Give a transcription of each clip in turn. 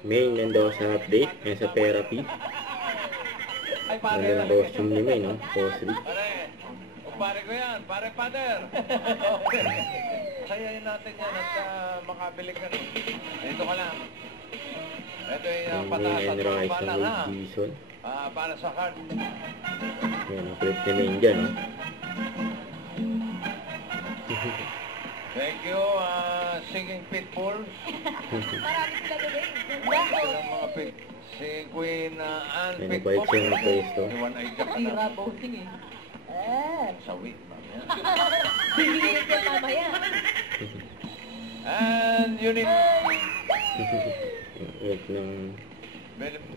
May nando sa update, yan sa therapy. Nandang costume ni May, no? Cosry. Pare ko yan, pare father. Sayayin natin yan at makabili ka rin. Dito ka lang. Ito yung pataas at pa lang ha. Para sa card. Yan, ang clip ni May dyan, no? Thank you, singing Pitbull. Marami sila gabi. Mga pit. Si Queen Anne Yan, Pitbull. balik siya ng pwesto. Iwan ay jack Sira na. boating eh. Sawi, mamaya. Bibigyan ko mamaya. And you need... Wait ng...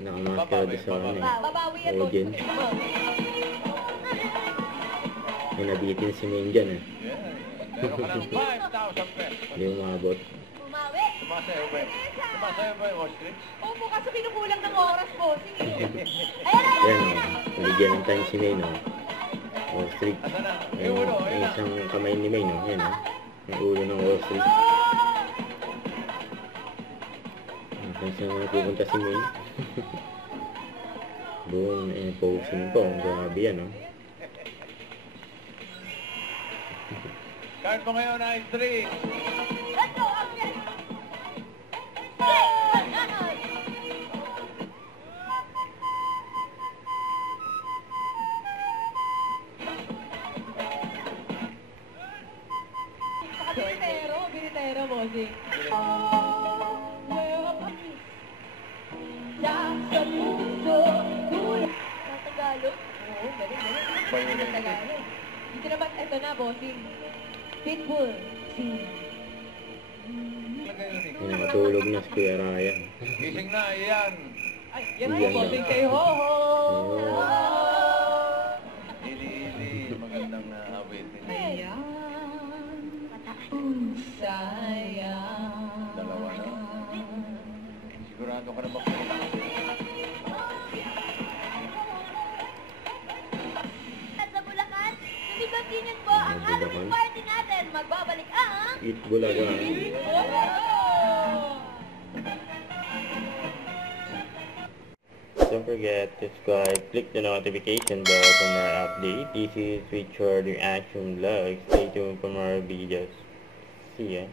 Nakamaskara sa ano eh. Babawi yan, Audience. May nabitin si May dyan eh. Meron ka ng 5,000 pesos. Hindi umabot. Umawi. Sumasayaw ba? Sumasayaw ba yung ostrich? Opo, kasi pinukulang ng oras po. Sige. Ayan o. Naligyan ng time si May, no? Ostrich. Asan na? Ayan, Yung ulo, yung ayun na. isang kamay ni May, no? Ayan o. Yung ulo ng ostrich. Saan siya pupunta si May? Doon, posing po. Grabe yan, no? Card mo ngayon ay 3. Let's go, Action! Binitero, bossing. Sa puso, sa Tagalog. Oo, galing. Sa Tagalog. Dito naman, eto na, bossing. Pitbull. Nakatulog na si Kuya Ryan. Gising na, iyan. Ay, yan Iyan po, bossing na. kay Ho-Ho. Ili, magandang awitin. Ayan. Sayang. Dalawa na. Sigurado ka na ba? At sa Bulacan, sumibat din yun po ang Halloween party natin. Magbabalik ang... Eat Bulaga. Don't forget to subscribe, click the notification bell for more updates. This is Richard Reaction Vlog. Stay tuned for more videos. See ya.